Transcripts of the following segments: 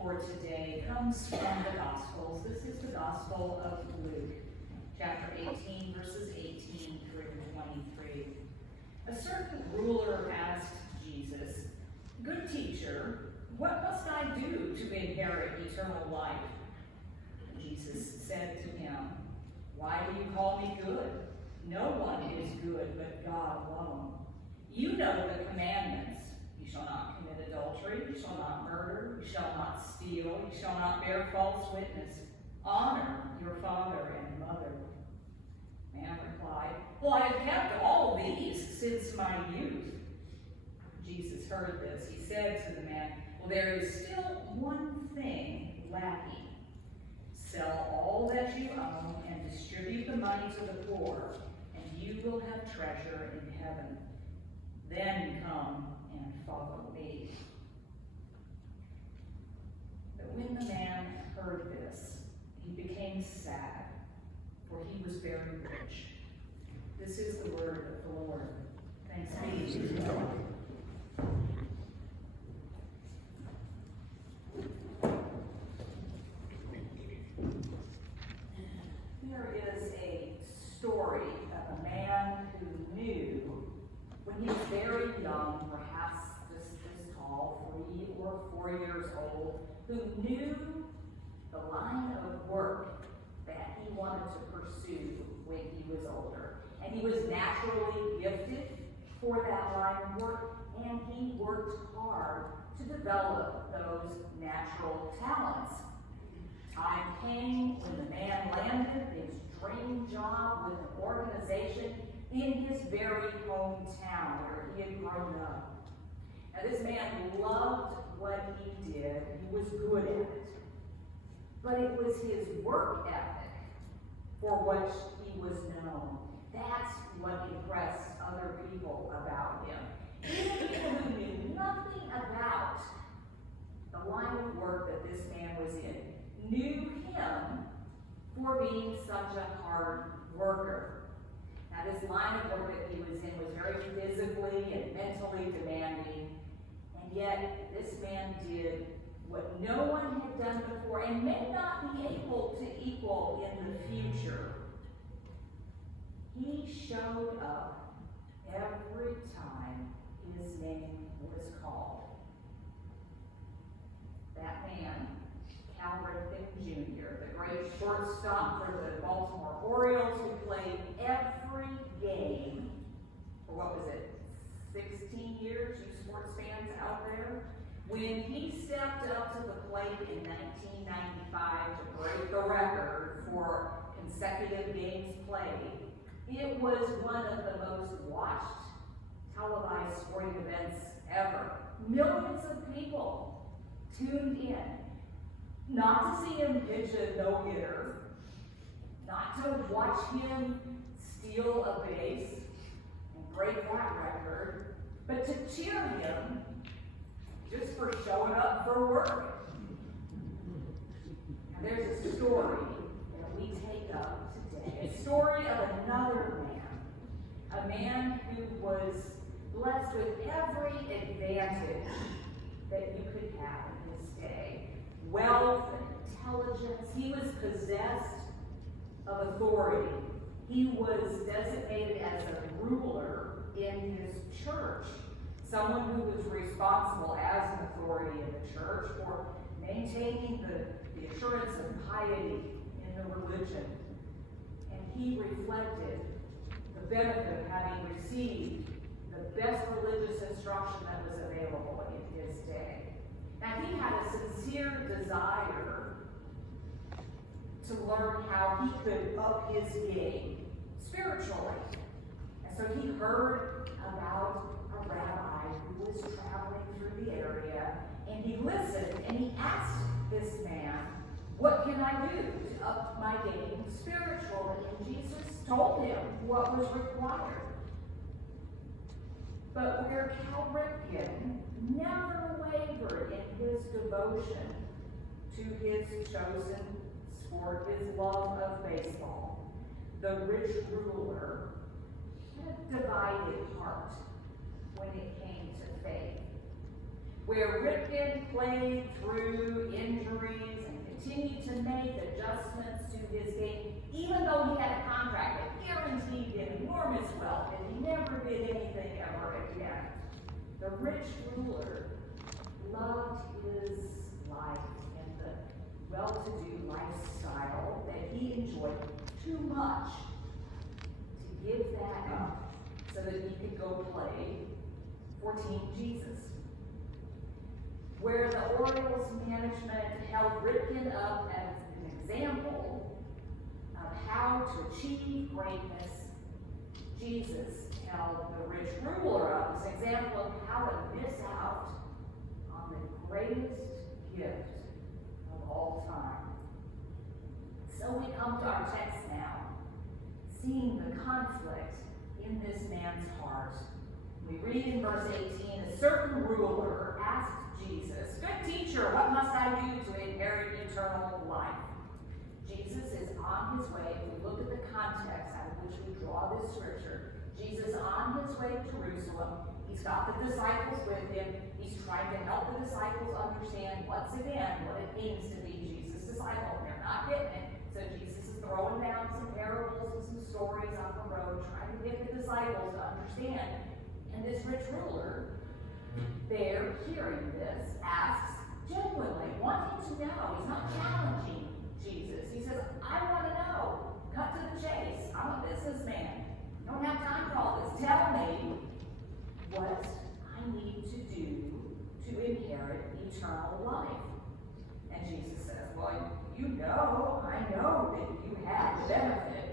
for today comes from the Gospels. This is the Gospel of Luke, chapter 18, verses 18 through 23. A certain ruler asked Jesus, "Good teacher, what must I do to inherit eternal life?" Jesus said to him, "Why do you call me good? No one is good but God alone. You know the commandments. You shall not commit adultery, you shall not murder, you shall not steal, you shall not bear false witness. Honor your father and mother." Man replied, "Well, I have kept all these since my youth." Jesus heard this. He said to the man, "Well, there is still one thing lacking. Sell all that you own and distribute the money to the poor, and you will have treasure in heaven. Then come and follow me." But when the man heard this, he became sad, for he was very rich. This is the word of the Lord. Thanks be to God. There is a story of a man who knew when he was very young, perhaps just this tall, 3 or 4 years old, who knew the line of work that he wanted to pursue when he was older. And he was naturally gifted for that line of work, and he worked hard to develop those natural talents. Time came when the man landed his dream job with an organization in his very hometown where he had grown up. Now, this man loved what he did. He was good at it. But it was his work ethic for which he was known. That's what impressed other people about him. Even people who knew nothing about the line of work that this man was in knew him for being such a hard worker. Now, this line of work that he was in was very physically and mentally demanding, and yet this man did what no one had done before and may not be able to equal in the future. He showed up every time his name was called. That man, Cal Ripken Jr., the great shortstop for the Baltimore Orioles, who played every game for, what was it, 16 years, you sports fans out there? When he stepped up to the plate in 1995 to break the record for consecutive games played, it was one of the most watched televised sporting events ever. Millions of people tuned in, not to see him pitch a no-hitter, not to watch him steal a base and break that record, but to cheer him just for showing up for work. Now, there's a story that we take up today, a story of another man, a man who was blessed with every advantage that you could have in his day. Wealth and intelligence. He was possessed of authority. He was designated as a ruler in his church, someone who was responsible as an authority in the church for maintaining the assurance of piety in the religion. And he reflected the benefit of having received the best religious instruction that was available in his day. Now, he had a sincere desire to learn how he could up his game spiritually. And so he heard about a rabbi who was traveling through the area, and he listened and he asked this man, "What can I do to up my game spiritually?" And Jesus told him what was required. But where Cal Ripken never wavered in his devotion to his chosen sport, his love of baseball, the rich ruler had a divided heart when it came to faith. where Ripken played through injuries and continued to make adjustments to his game, even though he had a contract that guaranteed him enormous wealth, and he never did anything ever again. The rich ruler loved his life and the well-to-do lifestyle that he enjoyed too much to give that up so that he could go play for Team Jesus. Where the Orioles management held Ripken up as an example of how to achieve greatness, Jesus held the rich ruler up as an example of how to miss out on the greatest gift of all time. So we come to our text now, seeing the conflict in this man's heart. We read in verse 18, a certain ruler asked Jesus, "Good teacher, what must I do to inherit eternal life?" Jesus is on his way. If we look at the context out of which we draw this scripture, Jesus on his way to Jerusalem. He's got the disciples with him. He's trying to help the disciples understand once again what it means to be Jesus' disciple. They're not getting it. So Jesus is throwing down some parables and some stories on the road, trying to get the disciples to understand. And this rich ruler, there hearing this, asks genuinely, wanting to know. He's not challenging Jesus. He says, I want to know. Cut to the chase. I'm a businessman. I don't have time for all this. Tell me what I need to do to inherit eternal life. And Jesus says, well, I know that you have the benefit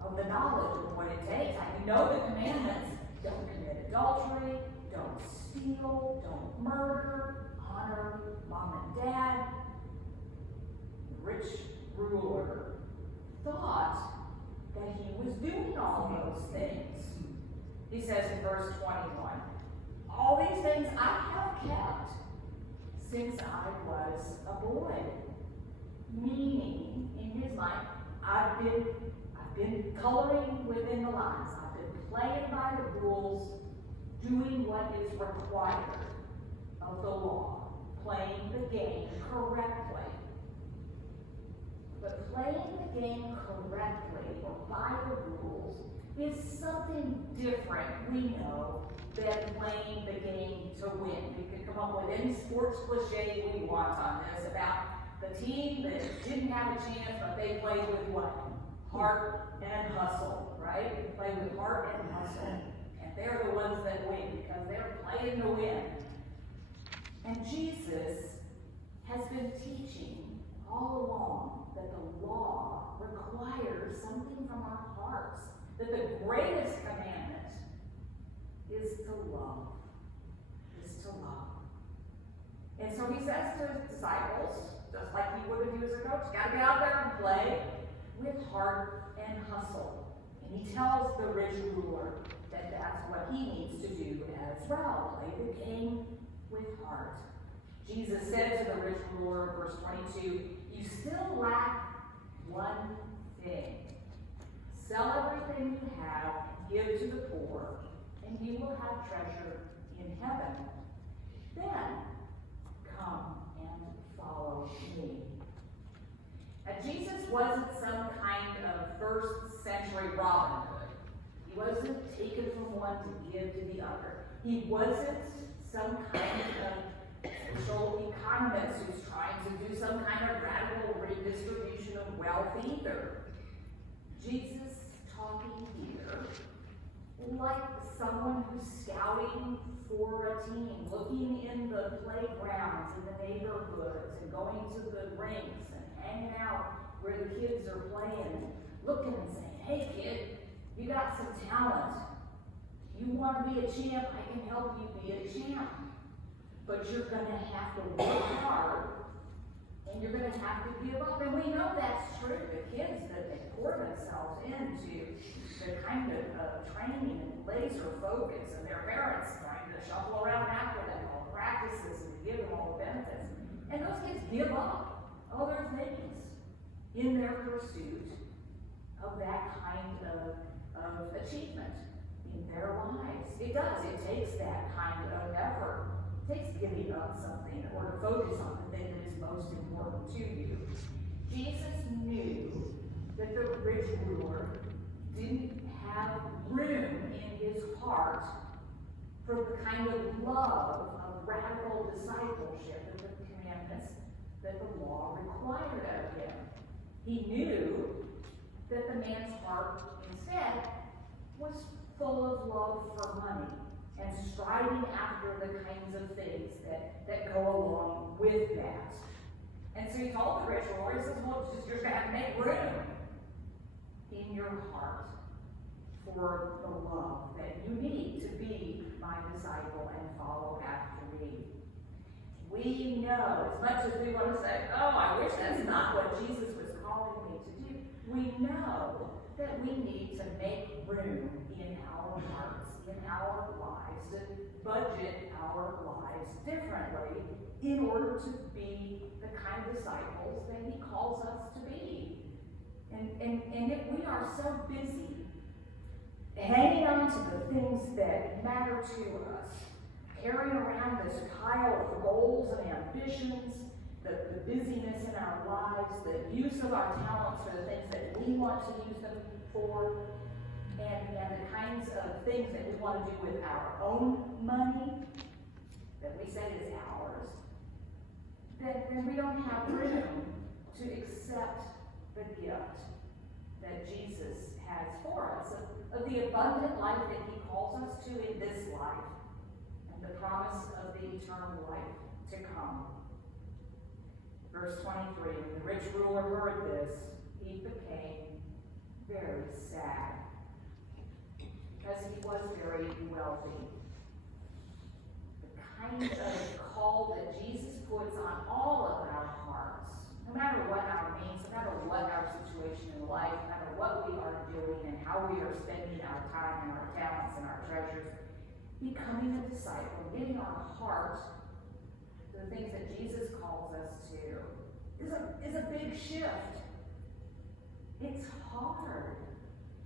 of the knowledge of what it takes. You know the commandments. Don't commit adultery, don't steal, don't murder, honor mom and dad. The rich ruler thought that he was doing all those things. He says in verse 21, all these things I have kept since I was a boy. Meaning, in his mind, I've been coloring within the lines. I've been playing by the rules, doing what is required of the law, playing the game correctly. But playing the game correctly or by the rules is something different, we know, than playing the game to win. We could come up with any sports cliche we want on this about the team that didn't have a chance, but they played with what? Heart and hustle, right? They play with heart and hustle. And they're the ones that win because they're playing to win. And Jesus has been teaching all along that the law requires something from our hearts. That the greatest commandment is to love. And so he says to his disciples, just like he would if he was a coach, you got to get out there and play with heart and hustle. And he tells the rich ruler that that's what he needs to do as well. Play the game with heart. Jesus said to the rich ruler, verse 22, you still lack one thing. Sell everything you have, give to the poor, and you will have treasure in heaven. Then come and follow me. Now, Jesus wasn't some kind of first century Robin Hood. He wasn't taken from one to give to the other. He wasn't some kind of social economist who's trying to do some kind of radical redistribution of wealth either. Jesus talking here like someone who's scouting for a team, looking in the playgrounds in the neighborhoods and going to the rinks and hanging out where the kids are playing, looking and saying, hey kid, you got some talent. You want to be a champ, I can help you be a champ. But you're going to have to work hard and you're going to have to give up. And we know that's true. The kids that they pour themselves into the kind of training and laser focus, and their parents trying to shuffle around after them all practices and give them all the benefits. And those kids give up other things in their pursuit of that kind of achievement in their lives. It does. It takes that kind of effort. It takes giving up something or to focus on the thing that is most important to you. Jesus knew that the rich ruler didn't have room in his heart for the kind of love of radical discipleship of the commandments that the law required of him. He knew that the man's heart instead was full of love for money and striving after the kinds of things that go along with that. And so he told the rich ruler, he says, well, you're going to have to make room in your heart for the love that you need to be my disciple and follow after me. We know, as much as we want to say, oh, I wish that's not what Jesus was calling me to do, we know that we need to make room in our hearts, in our lives, to budget our lives differently in order to be the kind of disciples that he calls us to be. And if we are so busy hanging on to the things that matter to us, carrying around this pile of goals and ambitions, the busyness in our lives, the use of our talents for the things that we want to use them for, and the kinds of things that we want to do with our own money that we say is ours, then we don't have room to accept the gift that Jesus has for us, of the abundant life that he calls us to in this life, and the promise of the eternal life to come. Verse 23, when the rich ruler heard this, he became very sad, because he was very wealthy. The kind of call that Jesus puts on all of our hearts, no matter what our means, no matter what our situation in life, no matter what we are doing and how we are spending our time and our talents and our treasures, becoming a disciple, giving our heart to the things that Jesus calls us to, is a big shift. It's hard.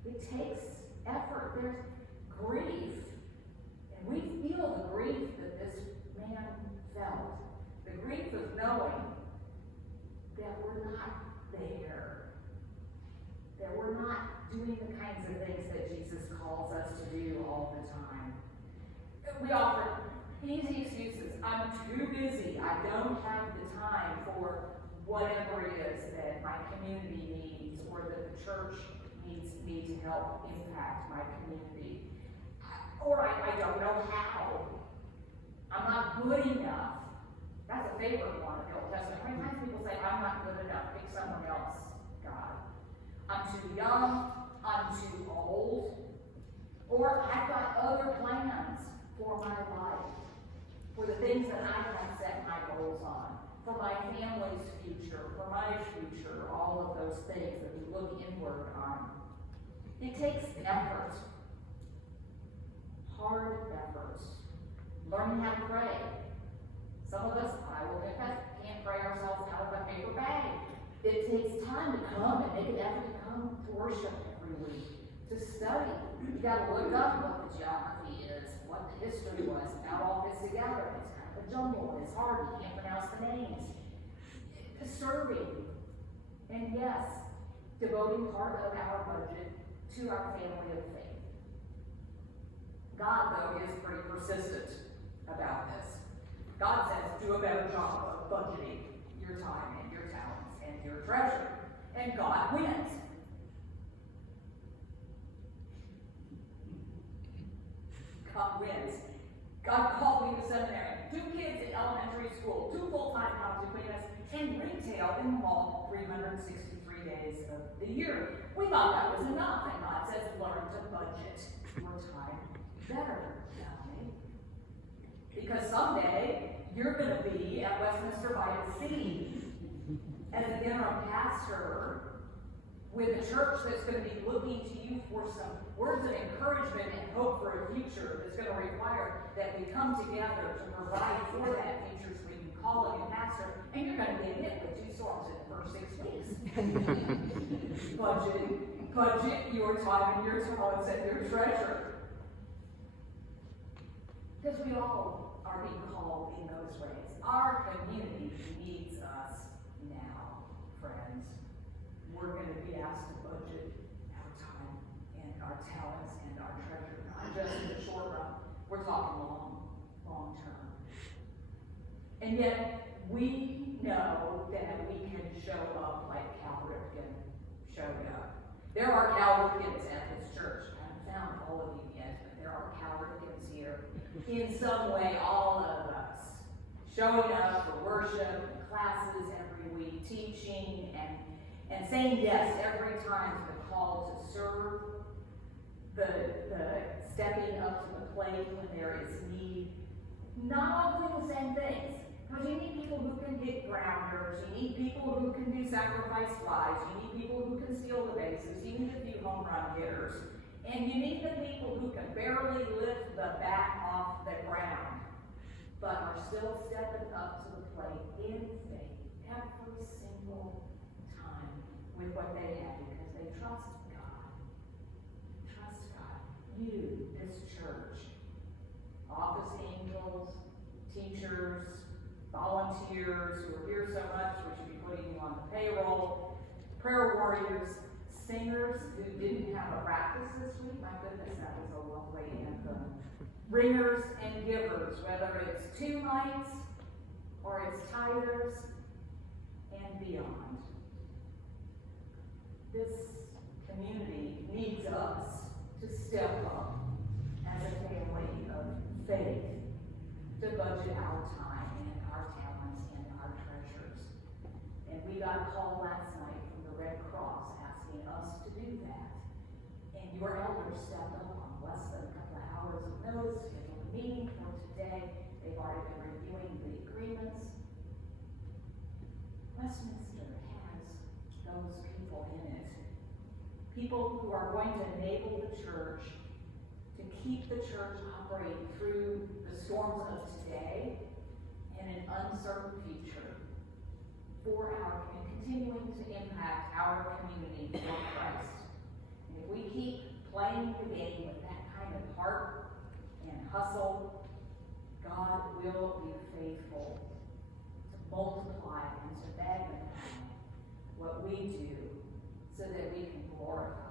It takes effort. There's grief. And we feel the grief that this man felt. The grief of knowing that we're not there. That we're not doing the kinds of things that Jesus calls us to do all the time. We offer easy excuses. I'm too busy. I don't have the time for whatever it is that my community needs or that the church needs me to help impact my community. Or I don't know how. I'm not good enough. That's a favorite one of the Old Testament. How many times people say, I'm not good enough, pick someone else, God. I'm too young, I'm too old, or I've got other plans for my life, for the things that I have set my goals on, for my family's future, for my future, all of those things that we look inward on. It takes effort, hard effort. Learning how to pray. Some of us, I will confess, can't pray ourselves out of a paper bag. It takes time to come and make an effort to come to worship every week, to study. You got to look up what the geography is, what the history was, and how all fits together. It's kind of a jumble. It's hard. You can't pronounce the names. Serving. And yes, devoting part of our budget to our family of faith. God, though, is pretty persistent about this. God says, do a better job of budgeting your time and your talents and your treasure. And God wins. God wins. God called me to seminary. 2 kids in elementary school, 2 full-time jobs between us, and retail in the mall 363 days of the year. We thought that was enough, and God says, learn to budget your time better, Melanie. Because someday, you're going to be at Westminster by the Sea as an interim pastor with a church that's going to be looking to you for some words of encouragement and hope for a future that's going to require that we come together to provide for that future so we can call a new pastor, and you're going to get hit with 2 storms in the first 6 weeks. budget your time and your talents and your treasure. Because we all are being called in those ways. Our community needs us now, friends. We're going to be asked to budget our time and our talents and our treasure, not just in the short run. We're talking long term. And yet, we know that we can show up like Cal Ripken showed up. There are Cal Ripkens at this church. I haven't found all of you yet, but there are Cal Ripkens here. In some way, all of us showing up for worship and classes every week, teaching and saying yes every time to the call to serve, the stepping up to the plate when there is need. Not all doing the same things. Because you need people who can hit grounders, you need people who can do sacrifice flies, you need people who can steal the bases, you need a few home run hitters, and you need the people who can barely lift the bat off the ground, but are still stepping up to the plate in faith every single time with what they have because they trust God. Trust God. You, this church, office angels, teachers, volunteers who are here so much, we should be putting you on the payroll, prayer warriors, singers who didn't have a practice this week. My goodness, that was a lovely anthem. Ringers and givers, whether it's 2 nights or it's tithers and beyond. This community needs us to step up as a family of faith, to budget our time and our talents and our treasures. And we got a call last night from the Red Cross asking us to do that. And your elders stepped up on less than a couple of hours of notice, scheduled a meeting for today. They've already been reviewing the agreements. Westminster has those people in it. People who are going to enable the church to keep the church operating through the storms of today and an uncertain future for our continuing to impact our community for Christ. And if we keep playing the game with that kind of heart and hustle, God will be faithful to multiply and to magnify what we do so that we can glorify